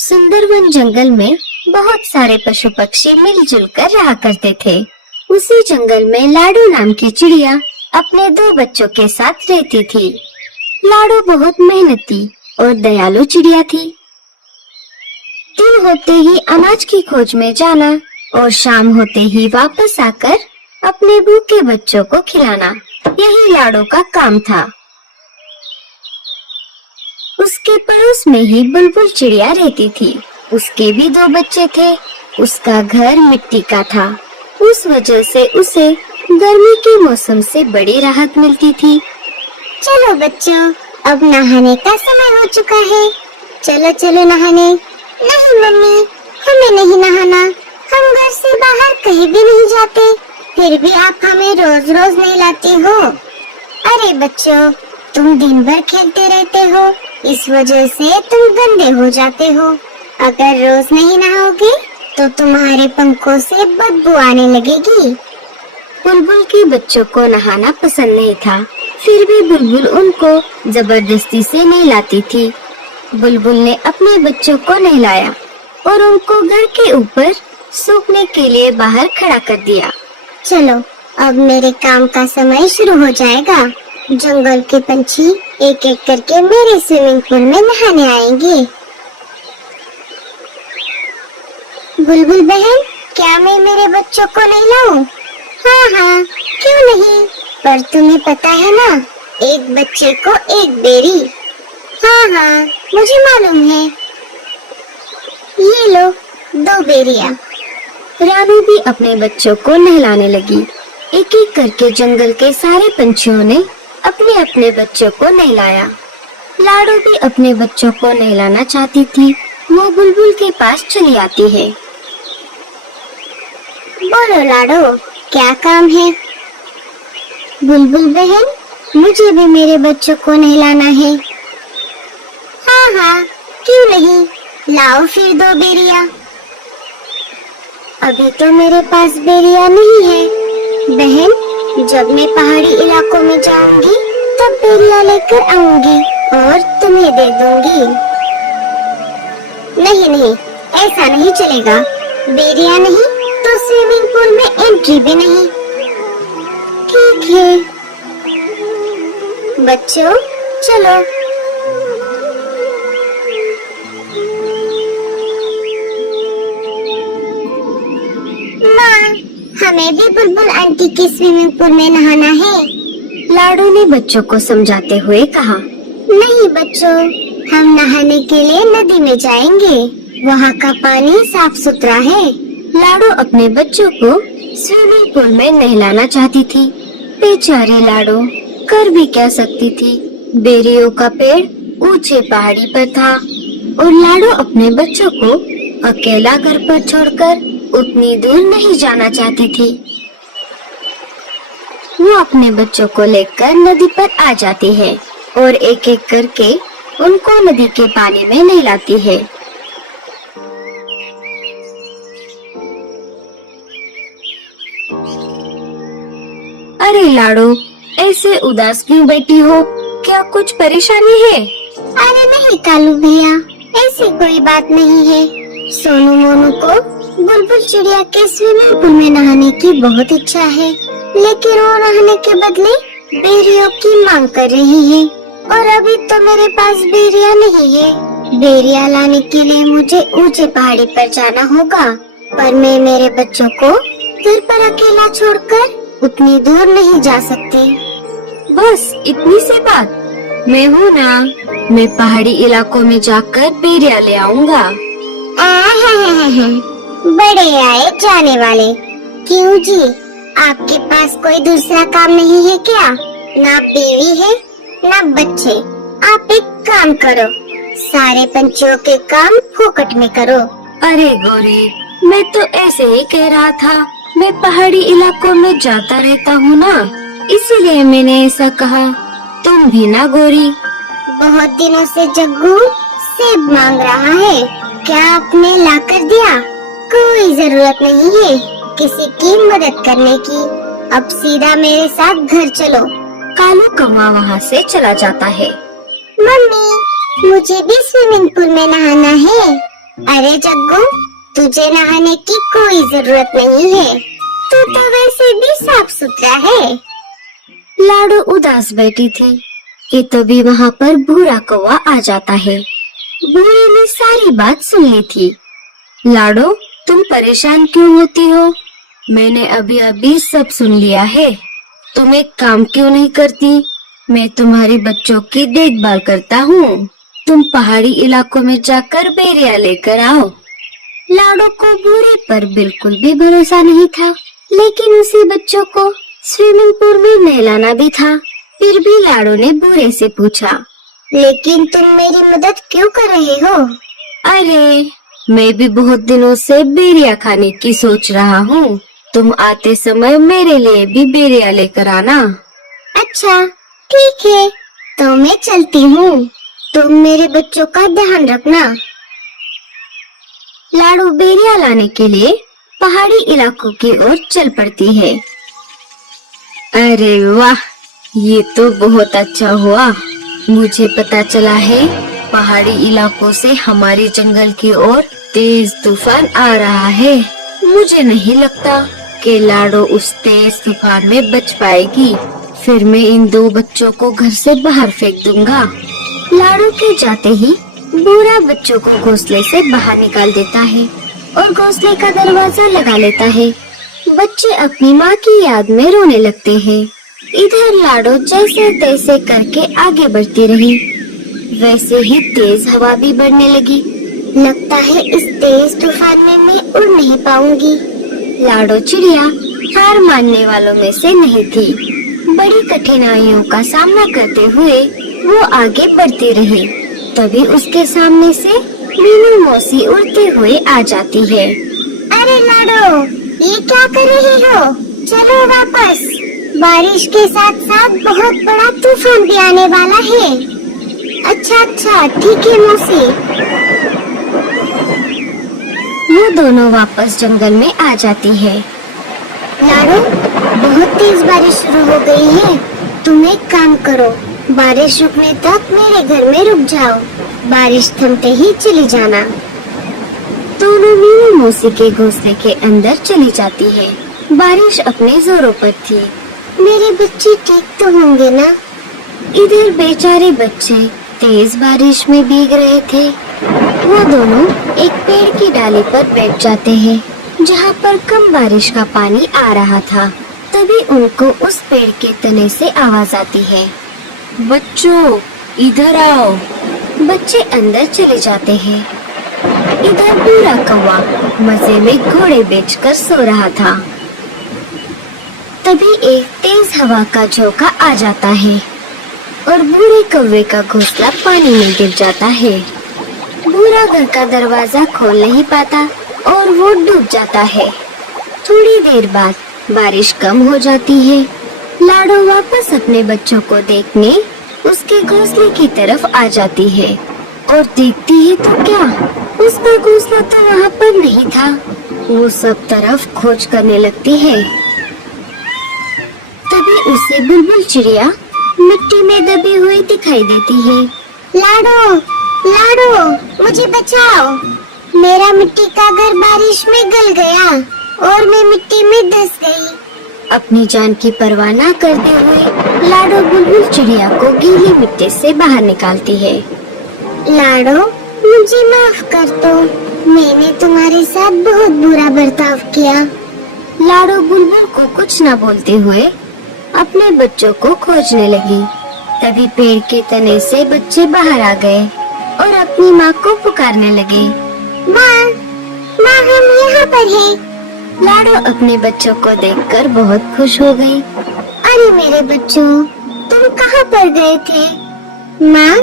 सुंदरवन जंगल में बहुत सारे पशु पक्षी मिलजुल कर रहा करते थे। उसी जंगल में लाडो नाम की चिड़िया अपने 2 बच्चों के साथ रहती थी। लाडो बहुत मेहनती और दयालु चिड़िया थी। दिन होते ही अनाज की खोज में जाना और शाम होते ही वापस आकर अपने भूखे बच्चों को खिलाना, यही लाडो का काम था। उसके पड़ोस में ही बुलबुल चिड़िया रहती थी। उसके भी 2 बच्चे थे। उसका घर मिट्टी का था, उस वजह से उसे गर्मी के मौसम से बड़ी राहत मिलती थी। चलो बच्चों, अब नहाने का समय हो चुका है। चलो चलो नहाने। नहीं मम्मी, हमें नहीं नहाना। हम घर से बाहर कहीं भी नहीं जाते, फिर भी आप हमें रोज रोज नहलाती हो। अरे बच्चों, तुम दिन भर खेलते रहते हो, इस वजह से तुम गंदे हो जाते हो। अगर रोज नहीं नहाओगे तो तुम्हारे पंखों से बदबू आने लगेगी। बुलबुल के बच्चों को नहाना पसंद नहीं था, फिर भी बुलबुल उनको जबरदस्ती से नहलाती थी। बुलबुल ने अपने बच्चों को नहलाया और उनको घर के ऊपर सूखने के लिए बाहर खड़ा कर दिया। चलो, अब मेरे काम का समय शुरू हो जाएगा। जंगल के पंछी एक एक करके मेरे स्विमिंग पूल में नहाने आएंगे। बुलबुल बहन, क्या मैं मेरे बच्चों को नहलाऊं? हाँ हाँ, क्यों नहीं, पर तुम्हें पता है ना, एक बच्चे को एक बेरी। हाँ हाँ, मुझे मालूम है। ये लो 2 बेरियां। रानू भी अपने बच्चों को नहलाने लगी। एक एक करके जंगल के सारे पंछियों ने अपने अपने बच्चों को नहलाया। लाडो भी अपने बच्चों को नहलाना चाहती थी। वो बुलबुल के पास चली आती है। बोलो लाडो, क्या काम है? बुलबुल बहन, मुझे भी मेरे बच्चों को नहलाना है। हाँ हाँ, क्यों नहीं, लाओ फिर 2 बेरियां। अभी तो मेरे पास बेरिया नहीं है। बहन, जब मैं पहाड़ी इलाकों में जाऊंगी तब बेरिया लेकर आऊंगी और तुम्हें दे दूंगी। नहीं नहीं, ऐसा नहीं चलेगा। बेरिया नहीं तो स्विमिंग पूल में एंट्री भी नहीं। ठीक है बच्चों, चलो। माँ, हमें भी बुलबुल आंटी के स्विमिंग पूल में नहाना है। लाडो ने बच्चों को समझाते हुए कहा। नहीं बच्चों, हम नहाने के लिए नदी में जाएंगे, वहाँ का पानी साफ सुथरा है। लाडो अपने बच्चों को स्विमिंग पूल में नहलाना चाहती थी। बेचारी लाडो कर भी क्या सकती थी। बेरियों का पेड़ ऊंचे पहाड़ी पर था और लाडो अपने बच्चों को अकेला घर पर छोड़कर उतनी दूर नहीं जाना चाहती थी। वो अपने बच्चों को लेकर नदी पर आ जाती है और एक एक करके उनको नदी के पानी में नहलाती है। अरे लाडो, ऐसे उदास क्यों बैठी हो? क्या कुछ परेशानी है? अरे नहीं कालू भैया, ऐसी कोई बात नहीं है। सोनू मोनू को बुलबुल चिड़िया के स्विमिंग पूल में नहाने की बहुत इच्छा है, लेकिन वो नहाने के बदले बेरियों की मांग कर रही है और अभी तो मेरे पास बेरिया नहीं है। बेरिया लाने के लिए मुझे ऊंचे पहाड़ी पर जाना होगा, पर मैं मेरे बच्चों को घर पर अकेला छोड़कर उतनी दूर नहीं जा सकती। बस इतनी सी बात, मैं हूँ ना, मैं पहाड़ी इलाकों में जाकर बेरिया ले आऊंगा। बड़े आए जाने वाले। क्यों जी, आपके पास कोई दूसरा काम नहीं है क्या? ना बीवी है ना बच्चे। आप एक काम करो, सारे पंछियों के काम फोकट में करो। अरे गौरी, मैं तो ऐसे ही कह रहा था। मैं पहाड़ी इलाकों में जाता रहता हूँ ना, इसीलिए मैंने ऐसा कहा। तुम भी ना गौरी। बहुत दिनों से जग्गू सेब मांग रहा है, क्या आपने ला कर दिया? कोई जरूरत नहीं है किसी की मदद करने की। अब सीधा मेरे साथ घर चलो। कालू कौवा वहाँ से चला जाता है। मम्मी, मुझे भी स्विमिंग पूल में नहाना है। अरे जग्गू, तुझे नहाने की कोई जरूरत नहीं है। तू तो वैसे भी साफ सुथरा है। लाडो उदास बैठी थी कि तभी वहाँ पर भूरा कौवा आ जाता है। भूरे ने सारी बात सुन ली थी। लाडो, तुम परेशान क्यों होती हो? मैंने अभी अभी सब सुन लिया है। तुम एक काम क्यों नहीं करती? मैं तुम्हारे बच्चों की देखभाल करता हूँ। तुम पहाड़ी इलाकों में जाकर बेरिया लेकर आओ। लाडो को भूरे पर बिल्कुल भी भरोसा नहीं था, लेकिन उसी बच्चों को स्विमिंग पूल में नहलाना भी था। फिर भी लाडो ने भूरे से पूछा, लेकिन तुम मेरी मदद क्यों कर रहे हो? अरे, मैं भी बहुत दिनों से बेरिया खाने की सोच रहा हूँ। तुम आते समय मेरे लिए भी बेरिया लेकर आना। अच्छा, ठीक है, तो मैं चलती हूँ। तुम मेरे बच्चों का ध्यान रखना। लाडो बेरिया लाने के लिए पहाड़ी इलाकों की ओर चल पड़ती है। अरे वाह, ये तो बहुत अच्छा हुआ। मुझे पता चला है पहाड़ी इलाकों से हमारे जंगल की ओर तेज तूफान आ रहा है। मुझे नहीं लगता कि लाडो उस तेज तूफान में बच पाएगी। फिर मैं इन दो बच्चों को घर से बाहर फेंक दूंगा। लाडो के जाते ही भूरा बच्चों को घोंसले से बाहर निकाल देता है और घोंसले का दरवाजा लगा लेता है। बच्चे अपनी माँ की याद में रोने लगते हैं। इधर लाडो जैसे तैसे करके आगे बढ़ती रही। वैसे ही तेज हवा भी बढ़ने लगी। लगता है इस तेज तूफान में मैं उड़ नहीं पाऊंगी। लाडो चिड़िया हार मानने वालों में से नहीं थी। बड़ी कठिनाइयों का सामना करते हुए वो आगे बढ़ती रही। तभी उसके सामने से मीनू मौसी उड़ते हुए आ जाती है। अरे लाडो, ये क्या कर रही हो? चलो वापस। बारिश के साथ साथ बहुत बड़ा तूफान भी आने वाला है। अच्छा अच्छा, ठीक है मौसी। वो दोनों वापस जंगल में आ जाती है। लाडो, बहुत तेज बारिश शुरू हो गई है। तुम एक काम करो, बारिश रुकने तक मेरे घर में रुक जाओ। बारिश थमते ही चली जाना। दोनों मीनू मौसी के घोंसले के अंदर चली जाती है। बारिश अपने जोरों पर थी। मेरे बच्चे ठीक तो होंगे ना? इधर बेचारे बच्चे तेज बारिश में भीग रहे थे। वो दोनों एक पेड़ की डाली पर बैठ जाते हैं, जहाँ पर कम बारिश का पानी आ रहा था। तभी उनको उस पेड़ के तने से आवाज आती है, बच्चों इधर आओ। बच्चे अंदर चले जाते हैं। इधर भूरा कौवा मजे में घोड़े बेचकर सो रहा था। तभी एक तेज हवा का झोंका आ जाता है और भूरे कौवे का घोंसला पानी में गिर जाता है। भूरा घर का दरवाजा खोल नहीं पाता और वो डूब जाता है। थोड़ी देर बाद बारिश कम हो जाती है। लाडो वापस अपने बच्चों को देखने उसके घोंसले की तरफ आ जाती है और देखती है तो क्या, उसका घोंसला तो वहाँ पर नहीं था। वो सब तरफ खोज करने लगती है। तभी उसे बुलबुल चिड़िया मिट्टी में दबी हुई दिखाई देती है। लाडो, लाडो, मुझे बचाओ। मेरा मिट्टी का घर बारिश में गल गया और मैं मिट्टी में धंस गई। अपनी जान की परवाह न करते हुए लाडो बुलबुल चिड़िया को गीली मिट्टी से बाहर निकालती है। लाडो, मुझे माफ कर दो। मैंने तुम्हारे साथ बहुत बुरा बर्ताव किया। लाडो बुलबुल को कुछ न बोलते हुए अपने बच्चों को खोजने लगी। तभी पेड़ के तने से बच्चे बाहर आ गए और अपनी माँ को पुकारने लगे, माँ, माँ, हम यहाँ पर हैं। लाडो अपने बच्चों को देखकर बहुत खुश हो गई। अरे मेरे बच्चों, तुम कहाँ पर गए थे? माँ,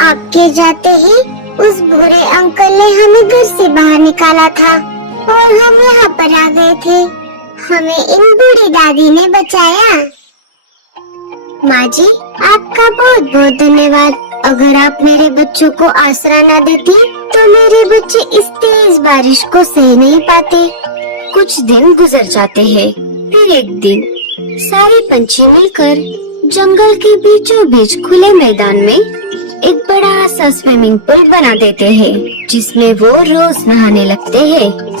आपके जाते ही उस बुरे अंकल ने हमें घर से बाहर निकाला था और हम यहाँ पर आ गए थे। हमें इन बूढ़ी दादी ने बचाया। माँ जी, आपका बहुत बहुत धन्यवाद। अगर आप मेरे बच्चों को आसरा न देती तो मेरे बच्चे इस तेज बारिश को सह नहीं पाते। कुछ दिन गुजर जाते हैं। फिर एक दिन सारे पंछी मिलकर जंगल के बीचों बीच खुले मैदान में एक बड़ा सा स्विमिंग पूल बना देते हैं जिसमें वो रोज नहाने लगते हैं।